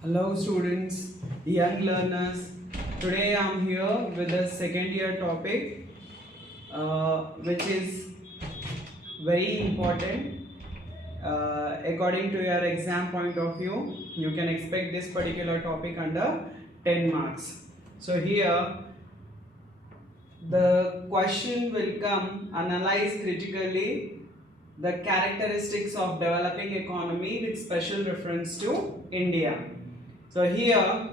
Hello students, young learners. Today I am here with the second year topic which is very important according to your exam point of view. You can expect this particular topic under 10 marks. So here the question will come: analyze critically the characteristics of developing economy with special reference to India. So here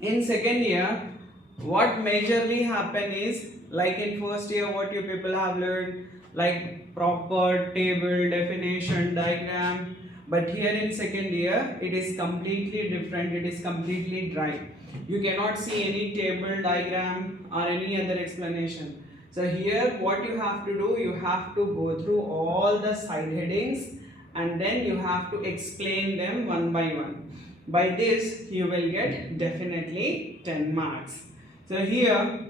in second year, what majorly happen is, like in first year what you people have learned, like proper table, definition, diagram, but here in second year it is completely different, it is completely dry. You cannot see any table, diagram or any other explanation. So here what you have to do, you have to go through all the side headings and then you have to explain them one by one. By this you will get definitely 10 marks. So here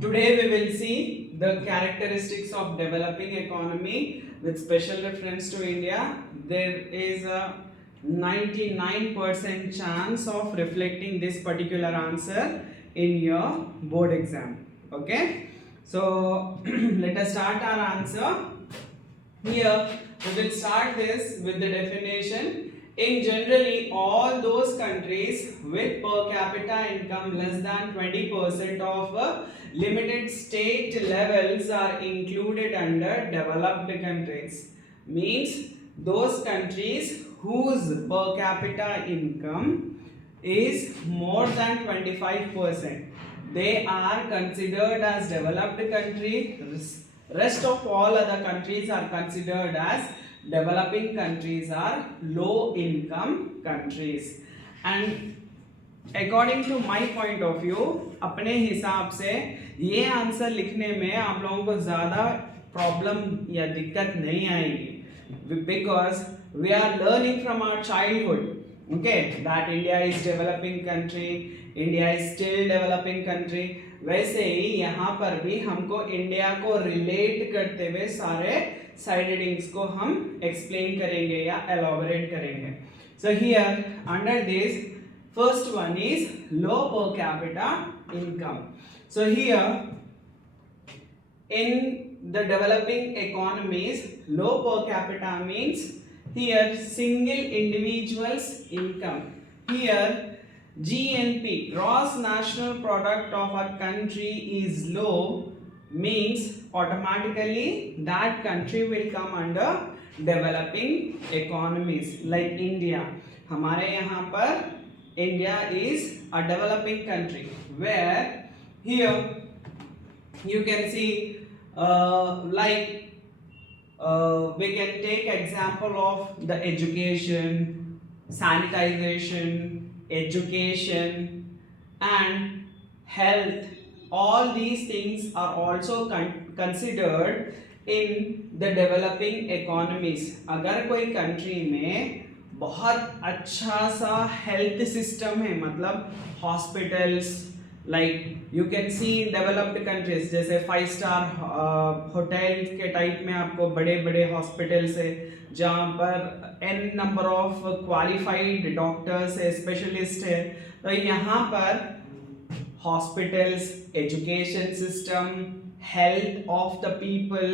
today we will see the characteristics of developing economy with special reference to India. There is a 99% chance of reflecting this particular answer in your board exam. Okay, so let us start our answer. Here we will start this with the definition. In generally all those countries with per capita income less than 20% of limited state levels are included under developed countries. Means those countries whose per capita income is more than 25%, they are considered as developed countries. Rest of all other countries are considered as developing countries, are low income countries. And according to my point of view, अपने हिसाब से ये answer लिखने में आप लोगों को ज़्यादा प्रॉब्लम या दिक्कत नहीं आएगी, because we are learning from our childhood, okay, that India is developing country, India is still developing country. वैसे ही यहाँ पर भी हमको इंडिया को रिलेट करते हुए सारे साइड हेडिंग्स को हम एक्सप्लेन करेंगे या एलॉबरेट करेंगे. So here under this first one is low per capita income. So here in the developing economies, low per capita means here single individual's income. Here GNP, gross national product of a country, is low, means automatically that country will come under developing economies. Like India, हमारे यहाँ पर India is a developing country, where here you can see we can take example of the education, sanitization, education and health. All these things are also considered in the developing economies. अगर कोई country में बहुत अच्छा सा health system है, मतलब hospitals, like you can see in developed countries, जैसे 5 star hotel के टाइप में आपको बड़े बड़े हॉस्पिटल्स है जहाँ पर n number of qualified doctors है, स्पेशलिस्ट है. तो यहाँ पर hospitals, education system, health of the people,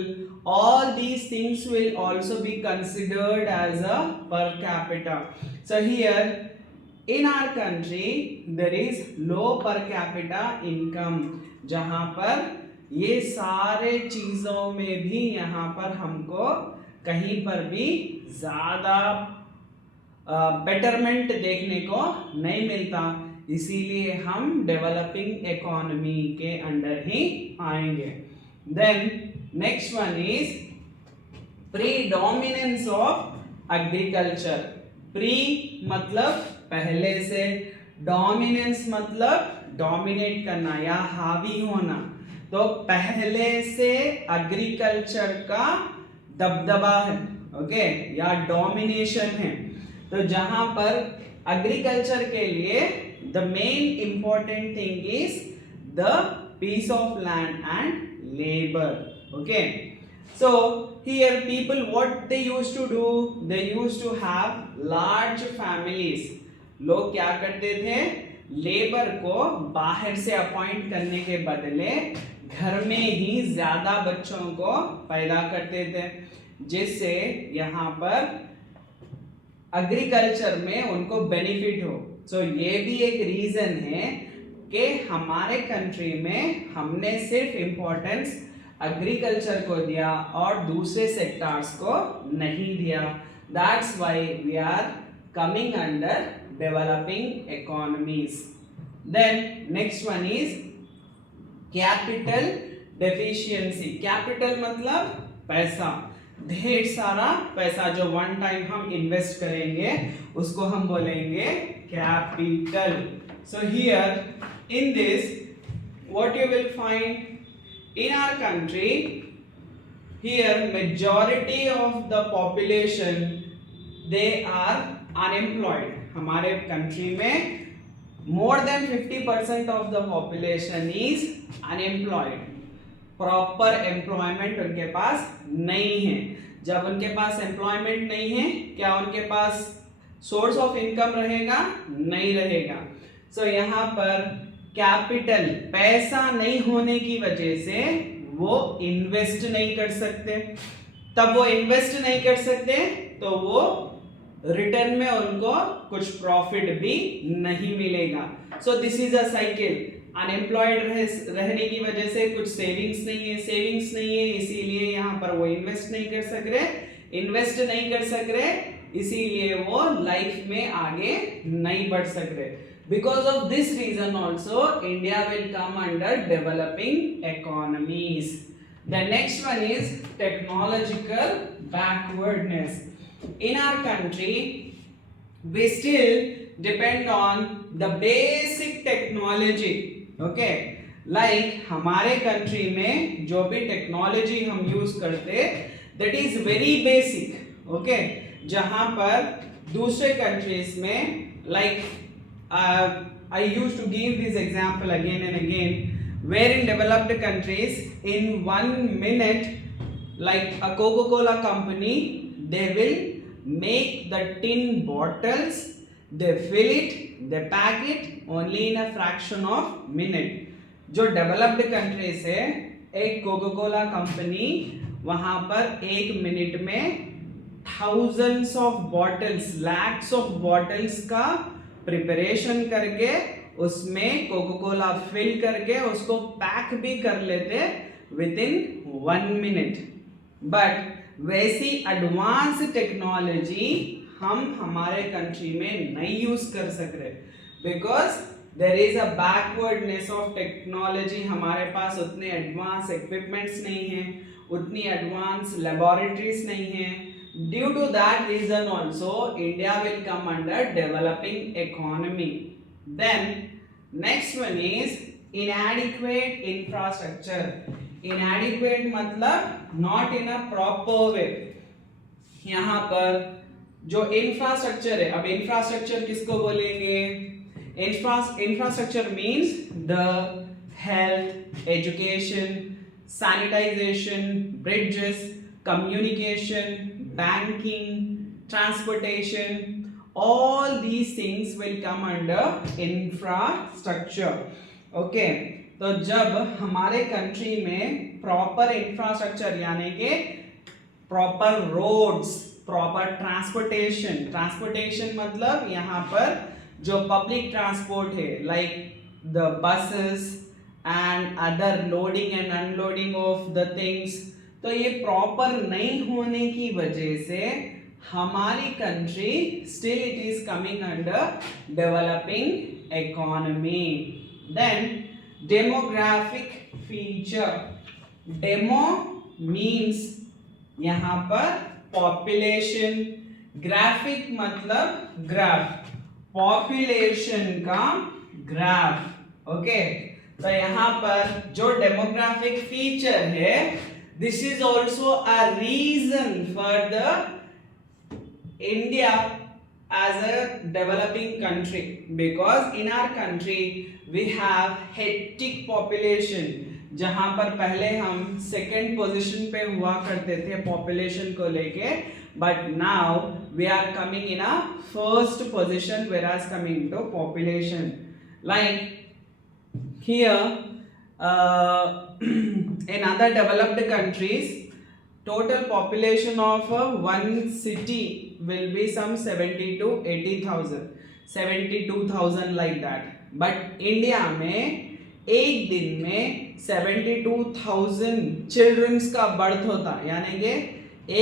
all these things will also be considered as a per capita. So here in our country there is low per capita income, जहाँ पर ये सारे चीज़ों में भी यहाँ पर हमको कहीं पर भी ज़्यादा बेटरमेंट देखने को नहीं मिलता, इसीलिए हम डेवलपिंग इकोनॉमी के अंडर ही आएंगे. Then next one is predominance of agriculture. Pre मतलब पहले से, डोमिनेंस मतलब डोमिनेट करना या हावी होना. तो पहले से एग्रीकल्चर का दबदबा है, ओके, या डोमिनेशन है. तो जहां पर एग्रीकल्चर के लिए the main important thing is the piece of land and labor. Okay, so here people what they used to do, they used to have large families, लोग क्या करते थे, लेबर को बाहर से अपॉइंट करने के बदले घर में ही ज्यादा बच्चों को पैदा करते थे, जिससे यहाँ पर एग्रीकल्चर में उनको बेनिफिट हो। सो ये भी एक रीजन है कि हमारे कंट्री में हमने सिर्फ इम्पोर्टेंस एग्रीकल्चर को दिया और दूसरे सेक्टर्स को नहीं दिया। That's why we are coming under developing economies. Then next one is capital deficiency. Capital मतलब पैसा, ढेर सारा पैसा जो वन टाइम हम इन्वेस्ट करेंगे उसको हम बोलेंगे capital. So here in this what you will find in our country, here majority of the population they are unemployed। हमारे कंट्री में more than 50% of the population is unemployed। Proper employment उनके पास नहीं है। जब उनके पास एम्प्लॉयमेंट नहीं है, क्या उनके पास सोर्स ऑफ इनकम रहेगा? नहीं रहेगा। सो यहाँ पर कैपिटल, पैसा नहीं होने की वजह से वो इन्वेस्ट नहीं कर सकते। तब वो इन्वेस्ट नहीं कर सकते तो वो रिटर्न में उनको कुछ प्रॉफिट भी नहीं मिलेगा। So this is a cycle. Unemployed रहने की वजह से कुछ सेविंग्स नहीं है, इसीलिए यहाँ पर वो इन्वेस्ट नहीं कर सक रहे, इसीलिए वो लाइफ में आगे नहीं बढ़ सक रहे। Because of this reason also India will come under developing economies. The next one is technological backwardness. In our country we still depend on the basic technology, okay? Like हमारे country में जो भी technology हम use करते that is very basic, okay? जहाँ पर दूसरे countries में like I used to give this example again and again, where in developed countries in 1 minute, like a Coca-Cola company, they will make the tin bottles, they fill it, they pack it only in a fraction of minute। जो developed countries है, एक Coca-Cola company वहाँ पर 1 minute में thousands of bottles, lakhs of bottles का preparation करके उसमें cocoa Cola fill करके उसको पैक भी कर लेते विद इन 1 मिनट। बट वैसी एडवांस टेक्नोलॉजी हम हमारे कंट्री में नहीं यूज कर सक रहे, because there is a backwardness of technology. हमारे पास उतने एडवांस इक्विपमेंट्स नहीं है, उतनी एडवांस लेबोरेटरीज नहीं है। Due to that reason also India will come under developing economy. Then next one is inadequate infrastructure. Inadequate मतलब not in a proper way। यहाँ पर जो infrastructure है, अब infrastructure किसको बोलेंगे? Infrastructure means the health, education, sanitization, bridges, communication, banking, transportation, all these things will come under infrastructure, okay? तो जब हमारे कंट्री में प्रॉपर इंफ्रास्ट्रक्चर यानी कि प्रॉपर रोड्स, प्रॉपर ट्रांसपोर्टेशन मतलब यहाँ पर जो पब्लिक ट्रांसपोर्ट है like the buses and other loading and unloading of the things, तो ये प्रॉपर नहीं होने की वजह से हमारी country still it is coming under developing economy. Then demographic feature. Demo means यहाँ पर पॉपुलेशन, ग्राफिक मतलब ग्राफ, पॉपुलेशन का ग्राफ, ओके? तो यहाँ पर जो डेमोग्राफिक फीचर है, this is also a reason for the India as a developing country, because in our country we have hectic population। जहां पर पहले हम सेकंड पोजीशन पे हुआ करते थे पॉपुलेशन को लेके, but now we are coming in a first position, whereas coming to population, like here in other developed countries, total population of one city will be some 70 to 80,000, 72,000 like that. But India में एक दिन में 72,000 children's का birth होता, यानी कि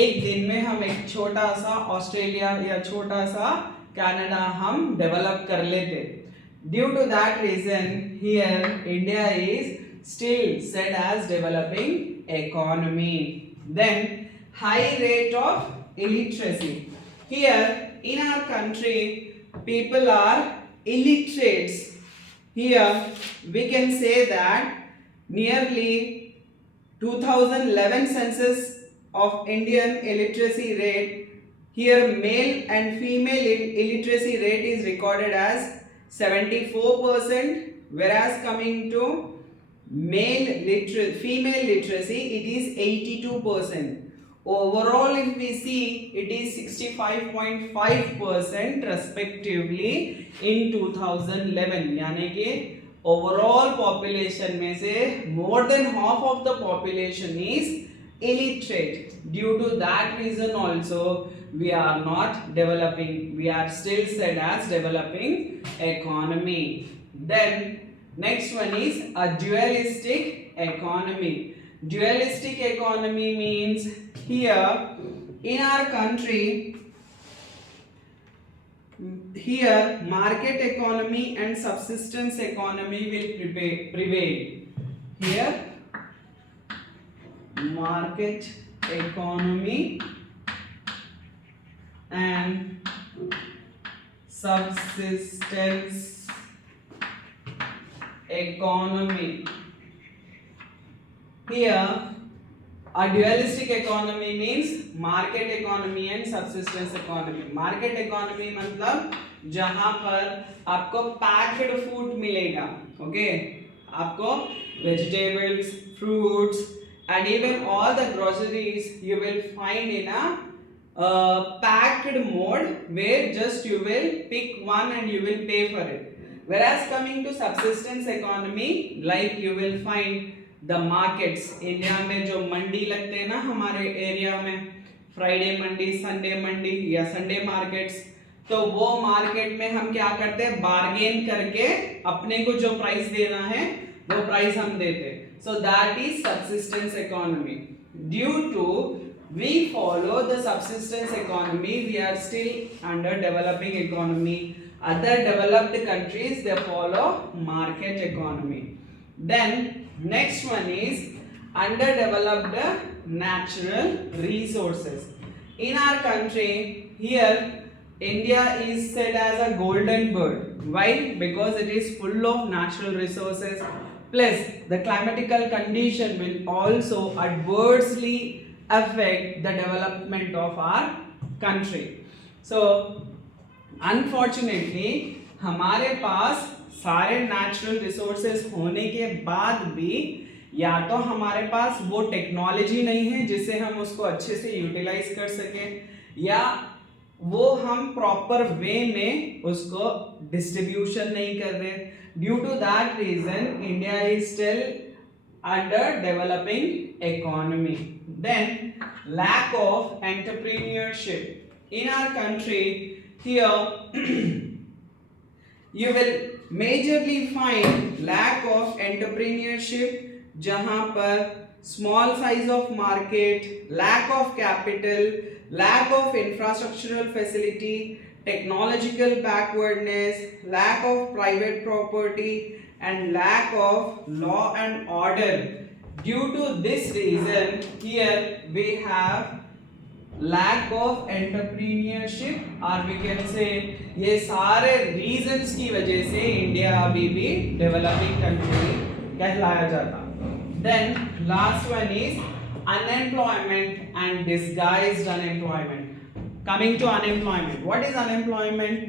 एक दिन में हम एक छोटा सा ऑस्ट्रेलिया या छोटा सा कनाडा हम डेवलप कर लेते. Due to that reason, here India is still said as developing economy. Then high rate of illiteracy. Here in our country, people are illiterates. Here we can say that nearly 2011 census of Indian illiteracy rate, here male and female illiteracy rate is recorded as 74%, whereas coming to female literacy, it is 82%. Overall, if we see, it is 65.5% respectively in 2011. यानी कि overall population में से more than half of the population is illiterate. Due to that reason also, we are not developing, we are still said as developing economy. Then next one is a dualistic economy. Dualistic economy means here in our country, here market economy and subsistence economy will prevail. Here market economy and subsistence economy. Here a dualistic economy means market economy and subsistence economy. Market economy मतलब जहां पर आपको packed food मिलेगा, okay, आपको vegetables, fruits and even all the groceries you will find in a packed mode where just you will pick one and you will pay for it. Whereas coming to subsistence economy, like you will find the markets. India में जो मंडी लगते हैं ना हमारे area में, Friday मंडी, Sunday मंडी या Sunday markets, तो वो मार्केट में हम क्या करते हैं, बार्गेन करके अपने को जो प्राइस देना है वो प्राइस हम देते हैं. So that is subsistence economy. Due to we follow the subsistence economy, we are still under developing economy. Other developed countries, they follow market economy. Then next one is underdeveloped natural resources. In our country, here India is said as a golden bird. Why? Because it is full of natural resources. Plus, the climatical condition will also adversely affect the development of our country. So, unfortunately, हमारे पास सारे natural resources होने के बाद भी या तो हमारे पास वो टेक्नोलॉजी नहीं है जिससे हम उसको अच्छे से यूटिलाइज कर सकें, या वो हम प्रॉपर वे में उसको डिस्ट्रीब्यूशन नहीं कर रहे. Due to that reason India is still under developing economy. Then lack of entrepreneurship in our country. Here you will majorly find lack of entrepreneurship, जहां पर small size of market, lack of capital, lack of infrastructural facility, technological backwardness, lack of private property and lack of law and order. Due to this reason, here we have lack of entrepreneurship, or we can say ये सारे reasons की वजह से India अभी भी developing country कहलाया जाता. Then last one is unemployment and disguised unemployment. Coming to unemployment, what is unemployment?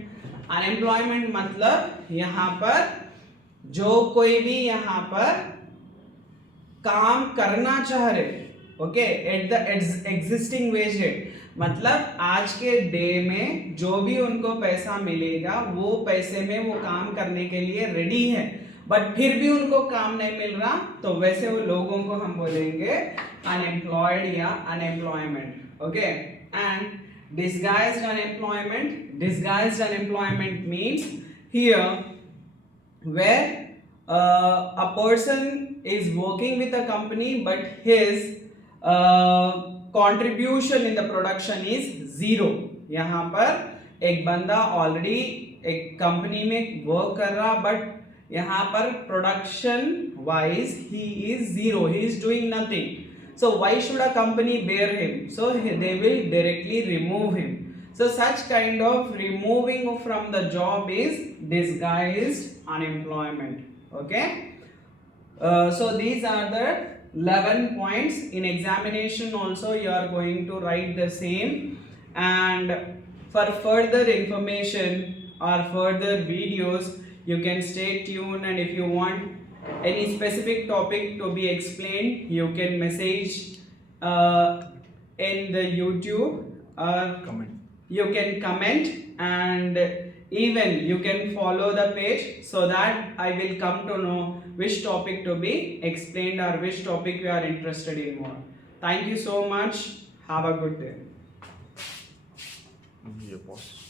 Unemployment मतलब यहाँ पर जो कोई भी यहाँ पर काम करना चाह रहे, okay, at the existing wage rate, मतलब आज के डे में जो भी उनको पैसा मिलेगा वो पैसे में वो काम करने के लिए रेडी है, बट फिर भी उनको काम नहीं मिल रहा, तो वैसे वो लोगों को हम बोलेंगे अनएम्प्लॉयड या unemployment. Okay, and disguised unemployment means here where a person is working with a company but his contribution in the production is zero. यहाँ पर एक बंदा ऑलरेडी एक कंपनी में वर्क कर रहा, बट यहाँ पर production wise he is zero, he is doing nothing. So why should a company bear him? So they will directly remove him. So such kind of removing from the job is disguised unemployment. Okay. So these are the 11 points. In examination also you are going to write the same, and for further information or further videos you can stay tuned, and if you want any specific topic to be explained you can message in the YouTube, or you can comment, and even you can follow the page so that I will come to know which topic to be explained or which topic you are interested in more. Thank you so much. Have a good day. Yeah, boss.